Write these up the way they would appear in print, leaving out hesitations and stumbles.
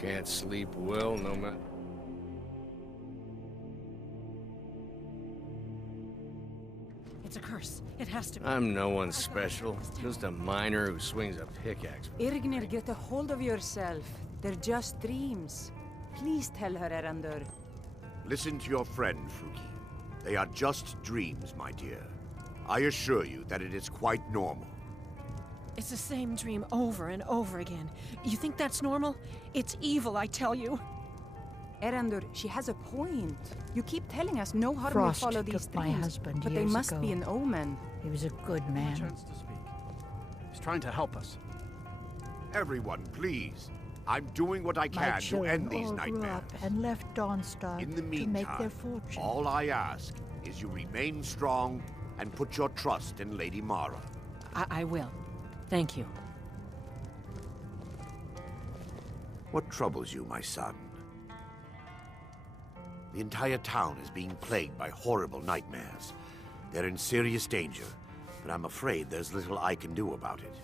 Can't sleep well, no matter. It's a curse. It has to be. I'm no one special. Just a miner who swings a pickaxe. Irgnir, get a hold of yourself. They're just dreams. Please tell her, Erandur. Listen to your friend, Fruki. They are just dreams, my dear. I assure you that it is quite normal. It's the same dream over and over again. You think that's normal? It's evil, I tell you. Erandur, she has a point. You keep telling us no harm Frost will follow these took my dreams, husband but they years must ago. be an omen. He was a good man. Chance to speak. He's trying to help us. Everyone, please. I'm doing what I My can to children end these all grew nightmares. up and left Dawnstar In the to make their meantime, fortune. all I ask is you remain strong and put your trust in Lady Mara. I will. Thank you. What troubles you, my son? The entire town is being plagued by horrible nightmares. They're in serious danger, but I'm afraid there's little I can do about it.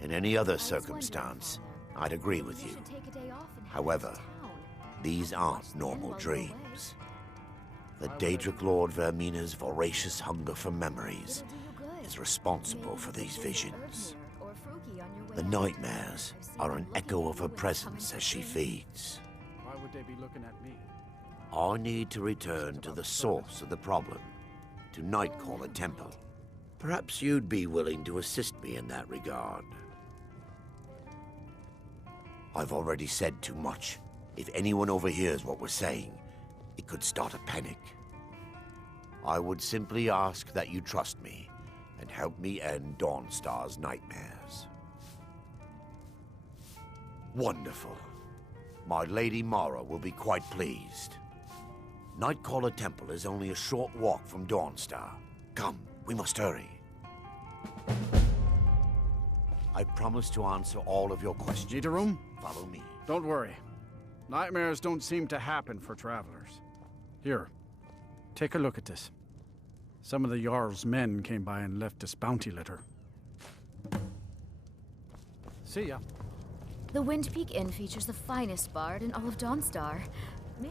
In any other circumstance, I'd agree with you. However, these aren't normal dreams. The Daedric Lord Vermina's voracious hunger for memories is responsible for these visions. The nightmares are an echo of her presence as she feeds. Why would they be looking at me? I need to return to the source of the problem, to Nightcaller Temple. Perhaps you'd be willing to assist me in that regard. I've already said too much. If anyone overhears what we're saying, it could start a panic. I would simply ask that you trust me and help me end Dawnstar's nightmares. Wonderful. My Lady Mara will be quite pleased. Nightcaller Temple is only a short walk from Dawnstar. Come, we must hurry. I promise to answer all of your questions. Need a room? Follow me. Don't worry. Nightmares don't seem to happen for travelers. Here, take a look at this. Some of the Jarl's men came by and left this bounty letter. See ya. The Windpeak Inn features the finest bard in all of Dawnstar. Me.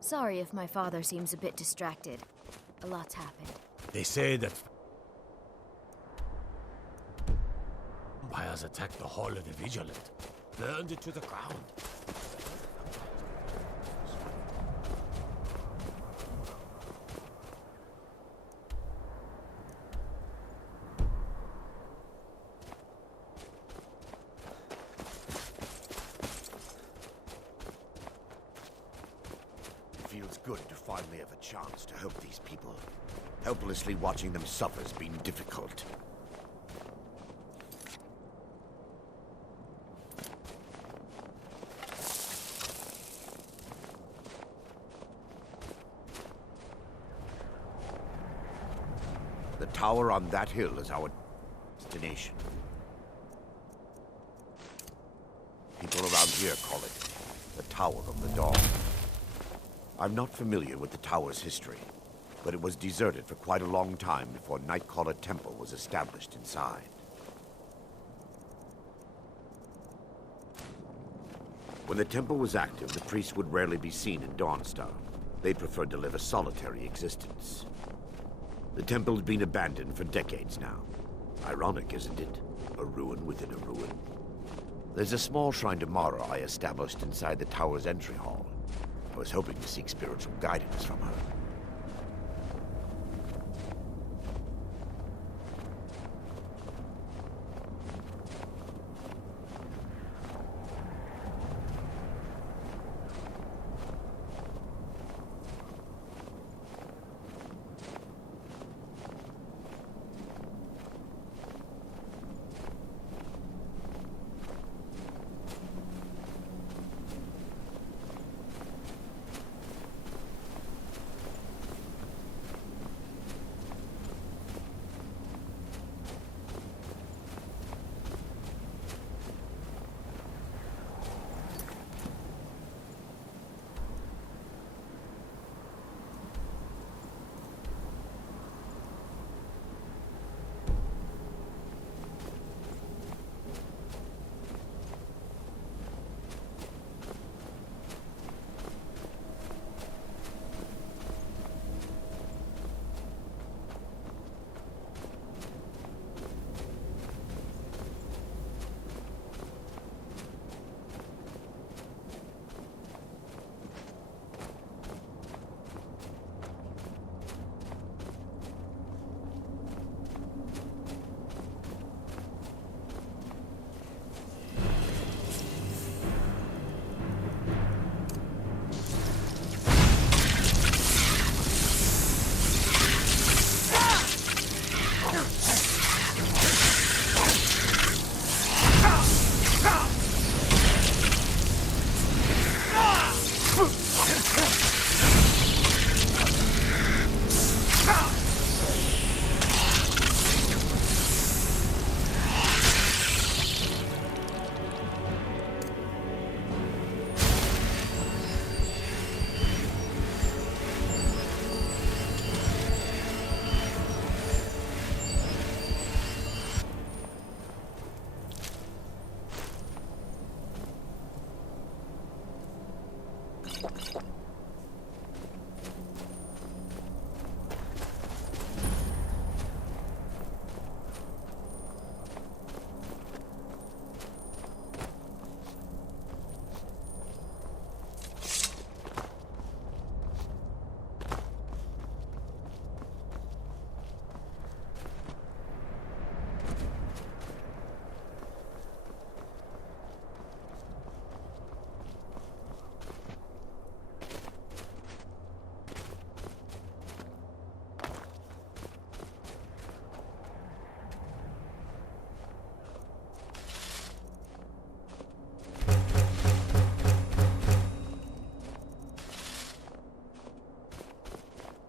Sorry if my father seems a bit distracted. A lot's happened. They say that vampires attacked the Hall of the Vigilant, burned it to the ground. It feels good to finally have a chance to help these people. Helplessly watching them suffer has been difficult. The tower on that hill is our destination. People around here call it the Tower of the Dawn. I'm not familiar with the tower's history, but it was deserted for quite a long time before Nightcaller Temple was established inside. When the temple was active, the priests would rarely be seen in Dawnstar. They preferred to live a solitary existence. The temple's been abandoned for decades now. Ironic, isn't it? A ruin within a ruin. There's a small shrine to Mara I established inside the tower's entry hall. I was hoping to seek spiritual guidance from her.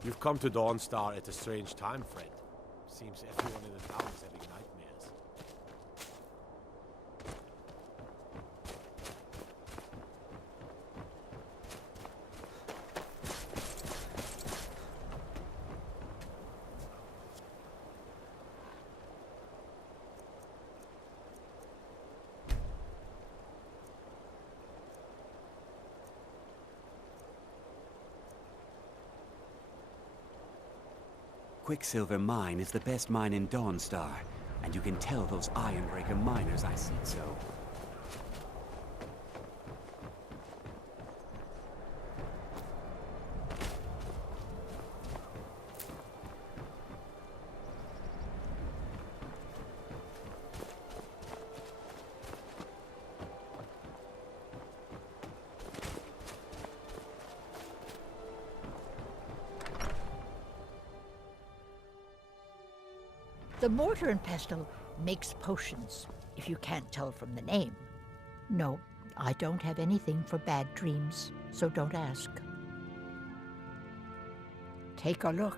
You've come to Dawnstar at a strange time, friend. Seems everyone in the town is having nightmares. Quicksilver Mine is the best mine in Dawnstar, and you can tell those Ironbreaker miners I said so. The mortar and pestle makes potions, if you can't tell from the name. No, I don't have anything for bad dreams, so don't ask. Take a look.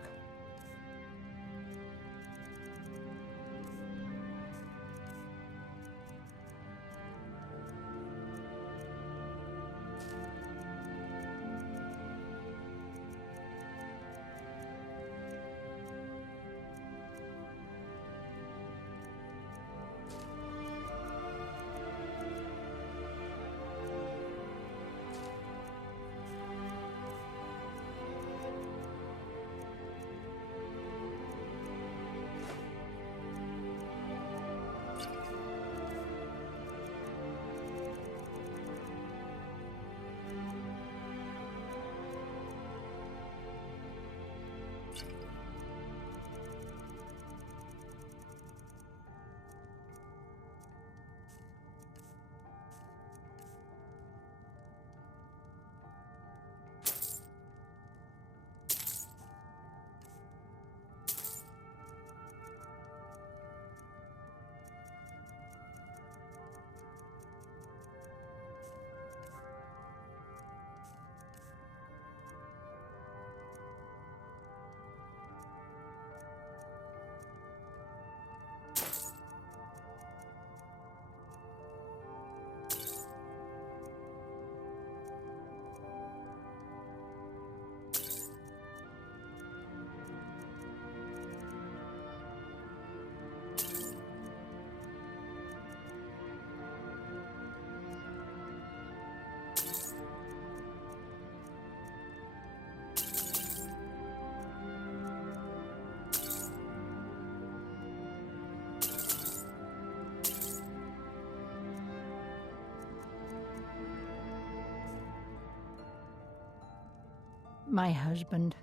My husband.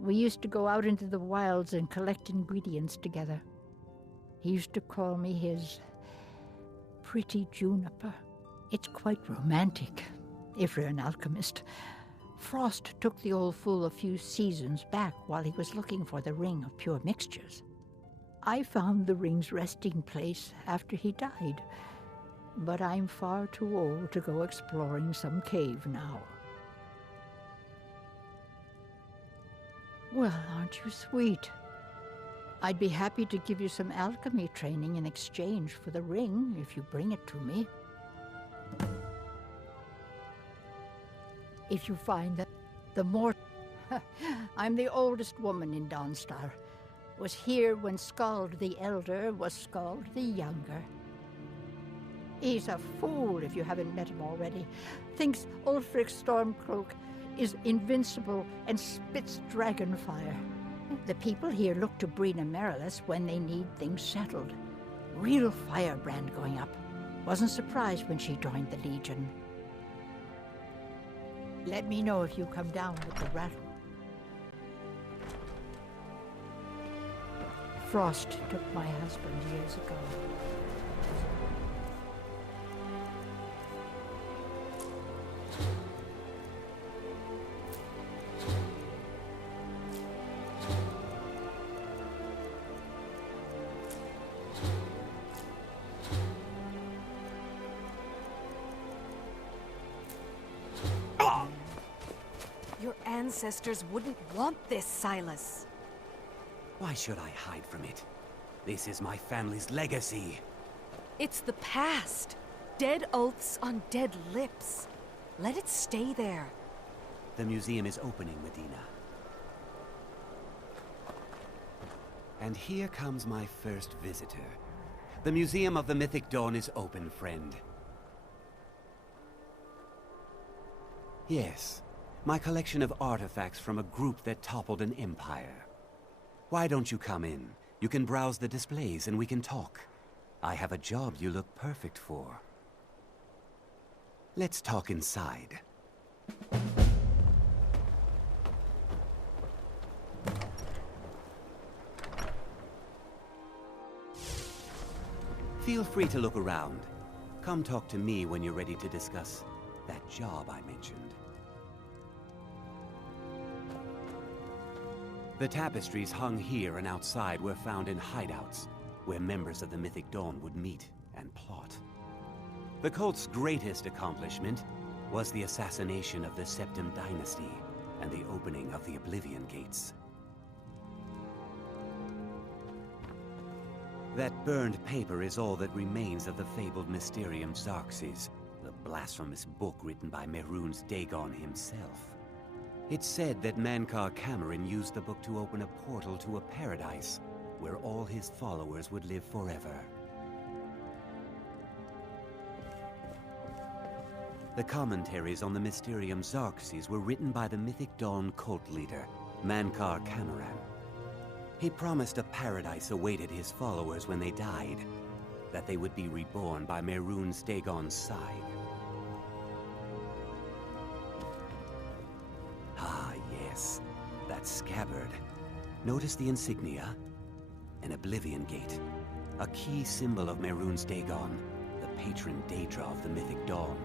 We used to go out into the wilds and collect ingredients together. He used to call me his pretty juniper. It's quite romantic, if you're an alchemist. Frost took the old fool a few seasons back while he was looking for the ring of pure mixtures. I found the ring's resting place after he died, but I'm far too old to go exploring some cave now. Well, aren't you sweet? I'd be happy to give you some alchemy training in exchange for the ring if you bring it to me. If you find that the more... I'm the oldest woman in Dawnstar. Was here when Skald the Elder was Skald the Younger. He's a fool if you haven't met him already. Thinks Ulfric Stormcloak is invincible and spits dragon fire. The people here look to Brina Merilis when they need things settled. Real firebrand going up. Wasn't surprised when she joined the Legion. Let me know if you come down with the rattle. Frost took my husband years ago. You're ancestors wouldn't want this, Silas. Why should I hide from it? This is my family's legacy. It's the past. Dead oaths on dead lips. Let it stay there. The museum is opening, Medina. And here comes my first visitor. The Museum of the Mythic Dawn is open, friend. Yes, my collection of artifacts from a group that toppled an empire. Why don't you come in? You can browse the displays and we can talk. I have a job you look perfect for. Let's talk inside. Feel free to look around. Come talk to me when you're ready to discuss that job I mentioned. The tapestries hung here and outside were found in hideouts, where members of the Mythic Dawn would meet and plot. The cult's greatest accomplishment was the assassination of the Septim Dynasty and the opening of the Oblivion Gates. That burned paper is all that remains of the fabled Mysterium Xarxes, the blasphemous book written by Mehrunes Dagon himself. It's said that Mankar Cameron used the book to open a portal to a paradise where all his followers would live forever. The commentaries on the Mysterium Xarxes were written by the Mythic Dawn cult leader, Mankar Cameron. He promised a paradise awaited his followers when they died, that they would be reborn by Mehrunes Dagon's side. Ah, yes, that scabbard. Notice the insignia? An Oblivion Gate, a key symbol of Mehrunes Dagon, the patron Daedra of the Mythic Dawn.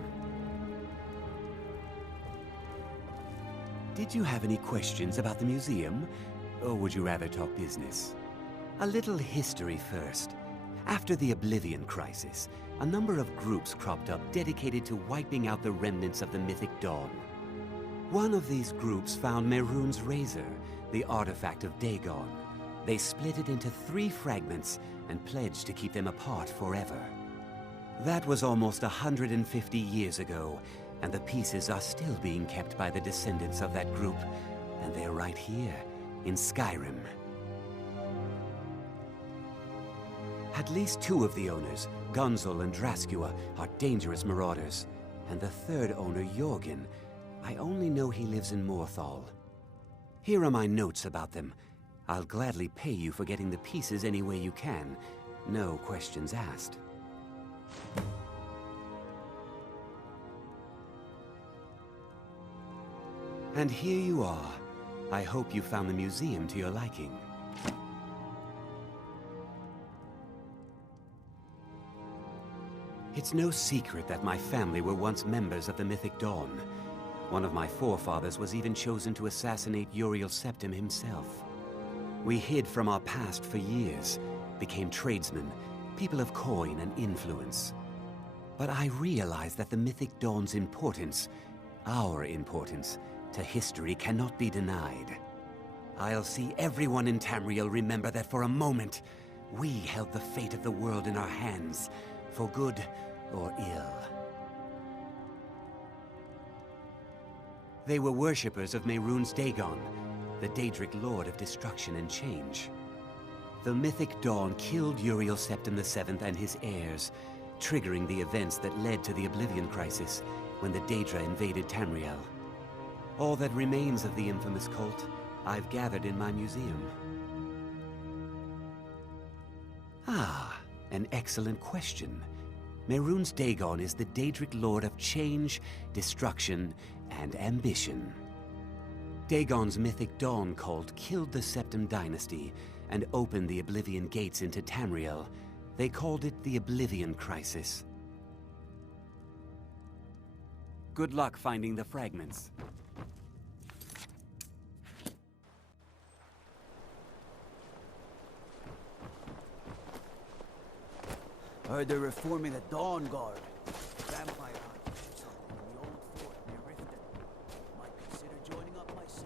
Did you have any questions about the museum? Or would you rather talk business? A little history first. After the Oblivion Crisis, a number of groups cropped up dedicated to wiping out the remnants of the Mythic Dawn. One of these groups found Mehrunes' razor, the artifact of Dagon. They split it into 3 fragments and pledged to keep them apart forever. That was almost 150 years ago, and the pieces are still being kept by the descendants of that group, and they're right here in Skyrim. At least 2 of the owners, Gunzel and Draskua, are dangerous marauders, and the 3rd owner, Jorgen, I only know he lives in Morthal. Here are my notes about them. I'll gladly pay you for getting the pieces any way you can. No questions asked. And here you are. I hope you found the museum to your liking. It's no secret that my family were once members of the Mythic Dawn. One of my forefathers was even chosen to assassinate Uriel Septim himself. We hid from our past for years, became tradesmen, people of coin and influence. But I realized that the Mythic Dawn's importance, our importance, to history cannot be denied. I'll see everyone in Tamriel remember that for a moment, we held the fate of the world in our hands, for good or ill. They were worshippers of Mehrunes Dagon, the Daedric Lord of Destruction and Change. The Mythic Dawn killed Uriel Septim VII and his heirs, triggering the events that led to the Oblivion Crisis when the Daedra invaded Tamriel. All that remains of the infamous cult, I've gathered in my museum. Ah, an excellent question. Mehrunes Dagon is the Daedric Lord of Change, Destruction, and Ambition. Dagon's Mythic Dawn cult killed the Septim Dynasty and opened the Oblivion Gates into Tamriel. They called it the Oblivion Crisis. Good luck finding the fragments. Heard they're reforming the Dawn Guard. Vampire hunters in the old fort near Riften. Might consider joining up myself.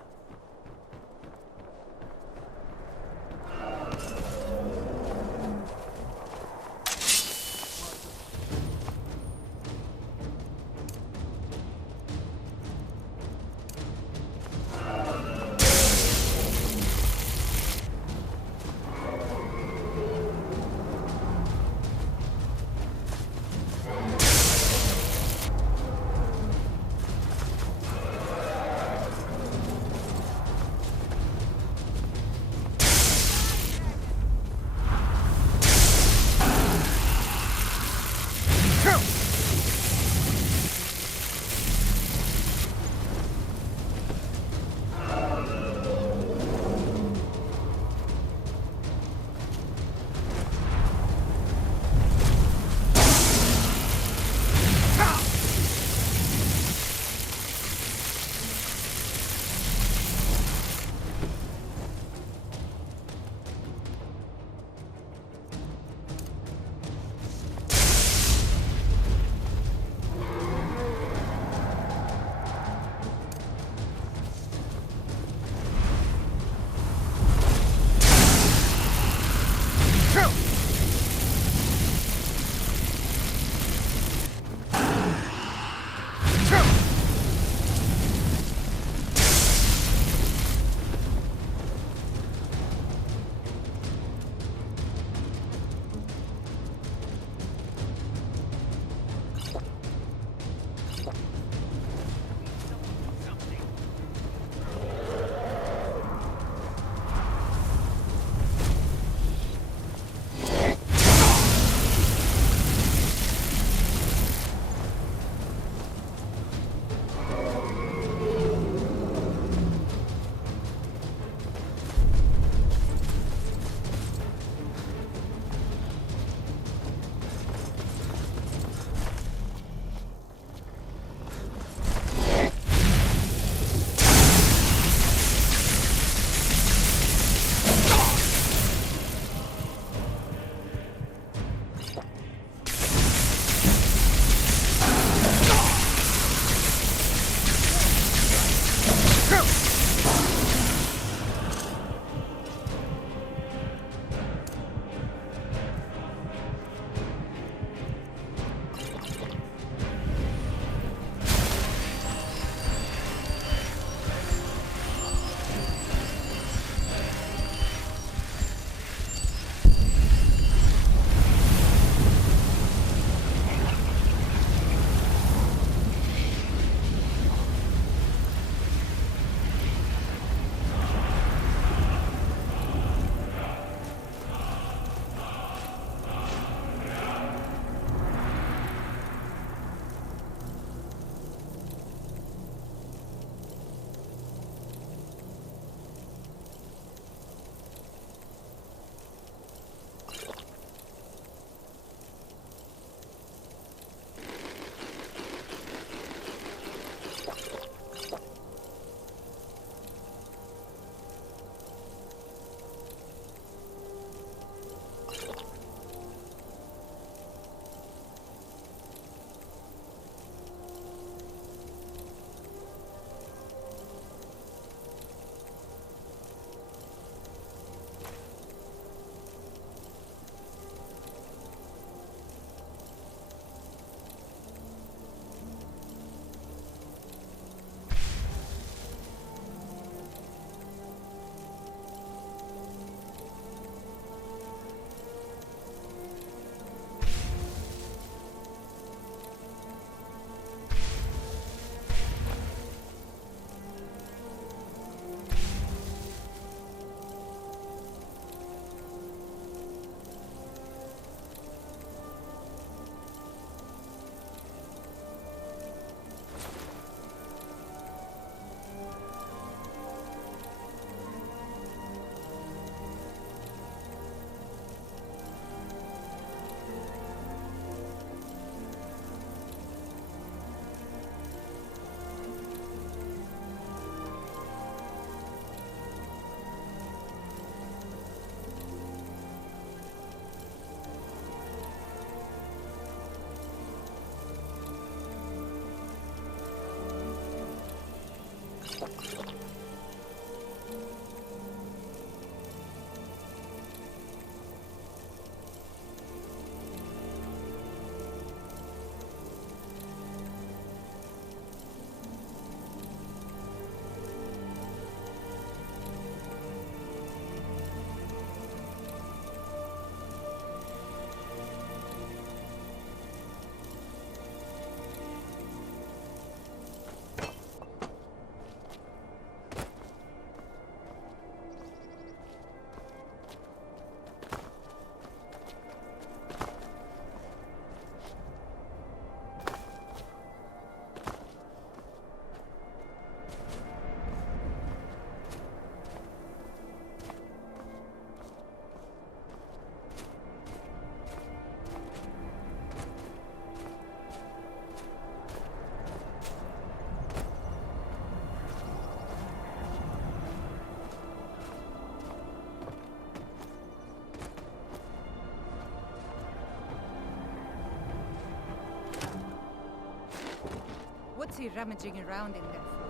What's he rummaging around in there for?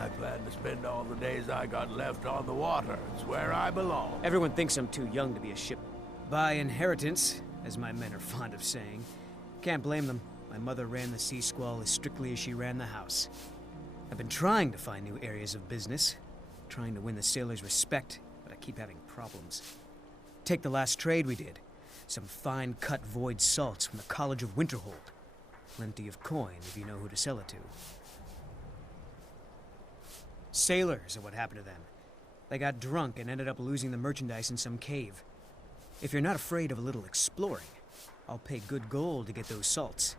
I plan to spend all the days I got left on the water. It's where I belong. Everyone thinks I'm too young to be a ship. By inheritance, as my men are fond of saying. Can't blame them. My mother ran the Sea Squall as strictly as she ran the house. I've been trying to find new areas of business, trying to win the sailors' respect, but I keep having problems. Take the last trade we did. Some fine-cut void salts from the College of Winterhold. Plenty of coin if you know who to sell it to. Sailors are what happened to them. They got drunk and ended up losing the merchandise in some cave. If you're not afraid of a little exploring, I'll pay good gold to get those salts.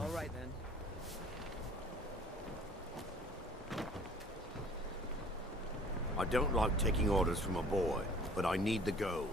All right, then. I don't like taking orders from a boy, but I need the gold.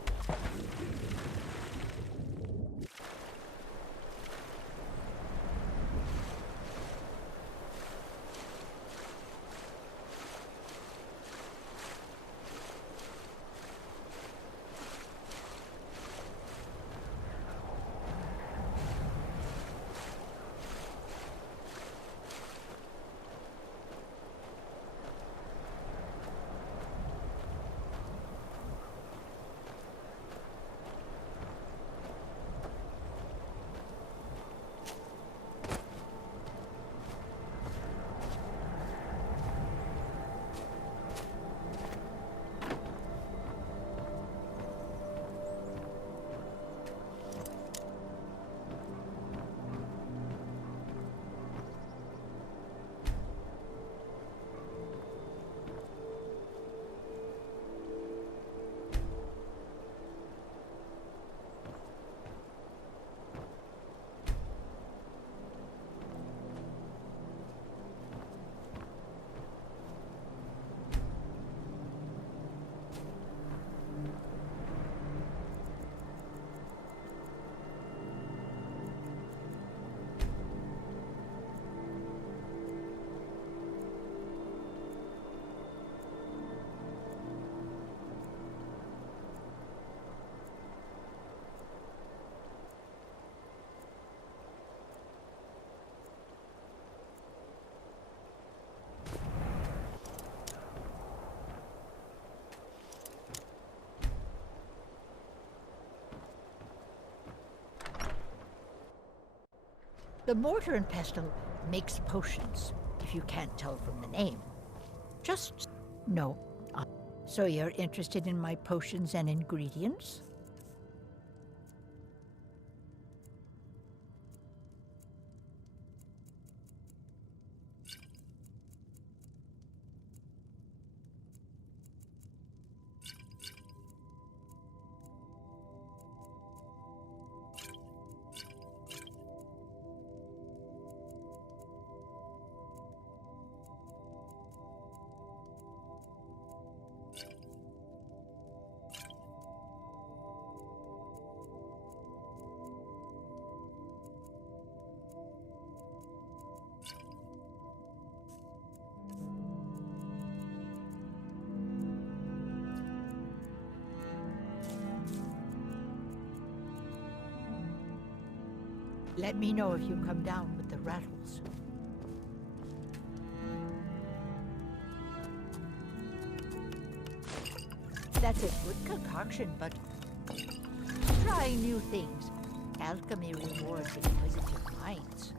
The mortar and pestle makes potions, if you can't tell from the name. Just no. So you're interested in my potions and ingredients? Let me know if you come down with the rattles. That's a good concoction, but try new things. Alchemy rewards inquisitive minds.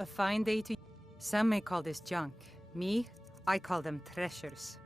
A fine day to... Some may call this junk. Me, I call them treasures.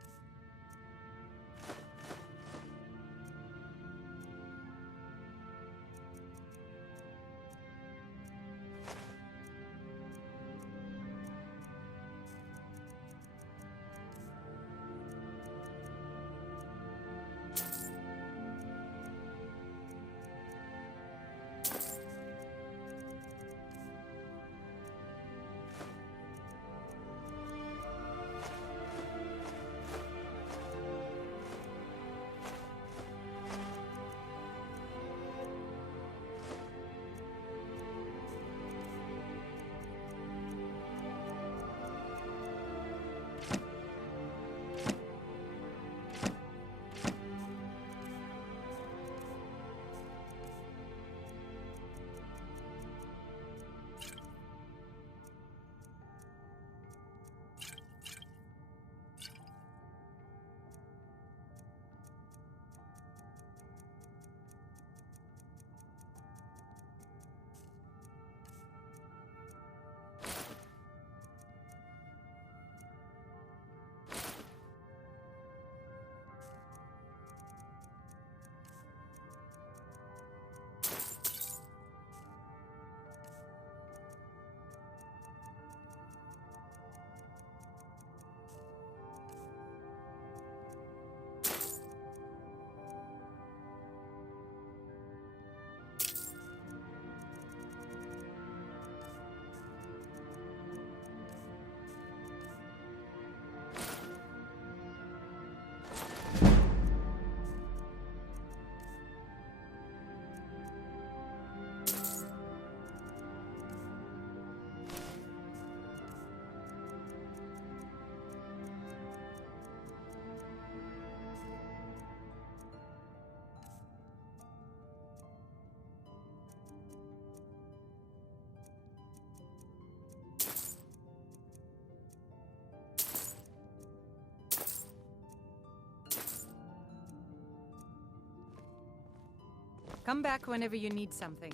Come back whenever you need something.